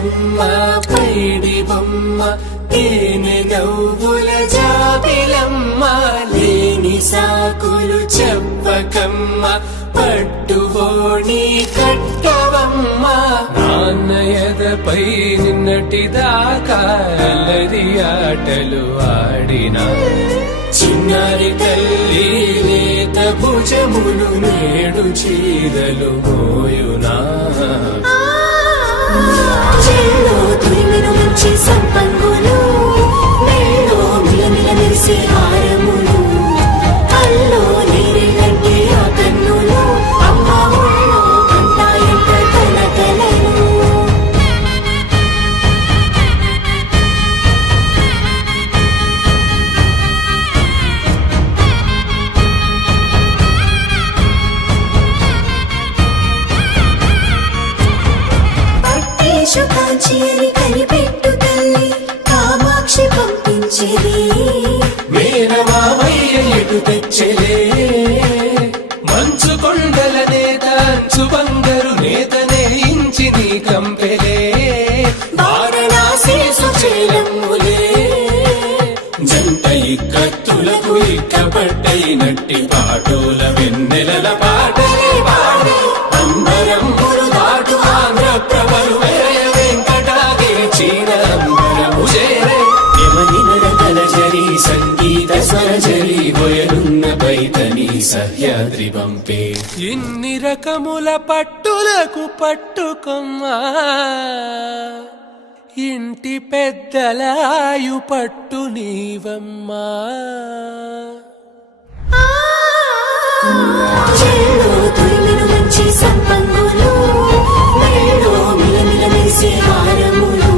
బుగ్గలమ్మ పైడి బొమ్మ తేనె నవ్వుల జాబిలమ్మ లేని సాకులు చెప్పకమ్మ పట్టువోణి కట్టవమ్మ నాన్నయదపై నిన్నటిదాకా అల్లరి ఆటలు ఆడినా చిన్నారి తల్లి లేత భుజములు నేడు చీరలు మోయునా చెల్లో తురిమిను మంచి సంపంగులు మెల్లో మిలమిల మెరిసే హారములు కల్లో నీరిలంటే ఆ కన్నులు అమ్మ ఒళ్ళో కంటాయంట కలకలను కాంచిని కనిపెట్టు తల్లి కామాక్షి పంపించేది మేనమామయ్య ఎటు తెచ్చలే మంచు కొండల నేత అంచు బంగారు నేత నేయించి నీ కంపెలే వారణాసి సుచేలమ్ములే జంట ఇక్కత్తులకు ఇక్కపట్టయినట్టి పాటోల వెన్నెలల పాటలే పాడే అంబరమ్ములు దాటు ఆంధ్ర ప్రవరు సంగీత స్వరజరి గొయలున్న బైతని సహ్యాద్రి పంపే ఇన్ని రకముల పట్టులకు పట్టుకొమ్మా ఇంటి పెద్దలాయు పట్టు నీవమ్మా చెల్లో తురిమిను మంచి సంపంగులు మెల్లో మిలమిల మెరిసే హారములు